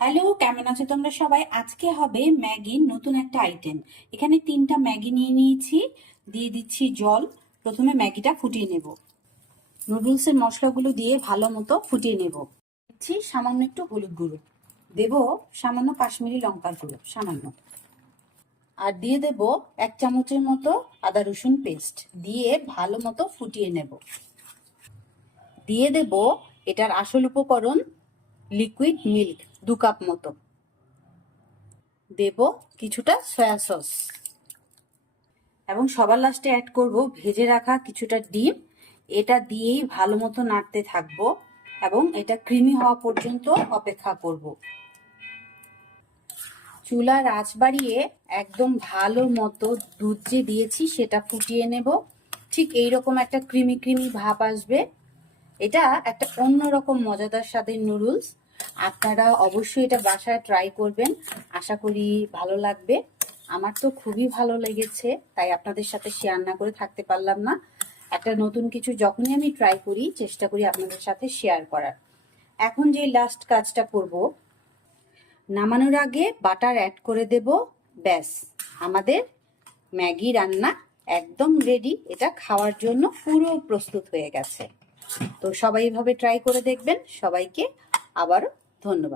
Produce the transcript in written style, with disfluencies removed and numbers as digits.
Hello, কেমন আছো তোমরা সবাই? আজকে হবে ম্যাগির নতুন একটা আইটেম। এখানে 3টা ম্যাগি নিয়ে নিয়েছি, দিয়ে দিচ্ছি জল। প্রথমে ম্যাগিটা ফুটিয়ে নেব। নুডলসের মশলাগুলো দিয়ে ভালো মতো ফুটিয়ে নেব। দিচ্ছি সামান্য একটু হলুদ গুঁড়ো, দেব সামান্য কাশ্মীরি লঙ্কার গুঁড়ো সামান্য, আর দিয়ে দেব 1 চামচের মতো আদা রসুন পেস্ট, দিয়ে ভালো মতো ফুটিয়ে নেব। দিয়ে দেব এটার আসল উপকরণ লিকুইড মিল্ক 2 কাপ মতো, দেব কিছুটা সয়া সস এবং সবার লাস্টে অ্যাড করব ভেজে রাখা কিছুটা ডিম। এটা দিয়েই ভালো মতো নাড়তে থাকবো এবং এটা ক্রিমি হওয়া পর্যন্ত অপেক্ষা করব। চুলার আঁচ বাড়িয়ে একদম ভালো মতো দুধ যে দিয়েছি সেটা ফুটিয়ে নেব। ঠিক এইরকম একটা ক্রিমি ক্রিমি ভাব আসবে। এটা একটা অন্যরকম মজাদার স্বাদের নুডলস। আপনারা অবশ্যই এটা বাসায় ট্রাই করবেন, আশা করি ভালো লাগবে। আমার তো খুবই ভালো লেগেছে, তাই আপনাদের সাথে শেয়ার না করে থাকতে পারলাম না। একটা নতুন কিছু যখনই আমি ট্রাই করি চেষ্টা করি আপনাদের সাথে শেয়ার করার। এখন যে লাস্ট কাজটা করব, নামানোর আগে বাটার অ্যাড করে দেব। ব্যাস, আমাদের ম্যাগি রান্না একদম রেডি। এটা খাওয়ার জন্য পুরো প্রস্তুত হয়ে গেছে। তো সবাই এভাবে ট্রাই করে দেখবেন। সবাইকে আবারও ধন্যবাদ।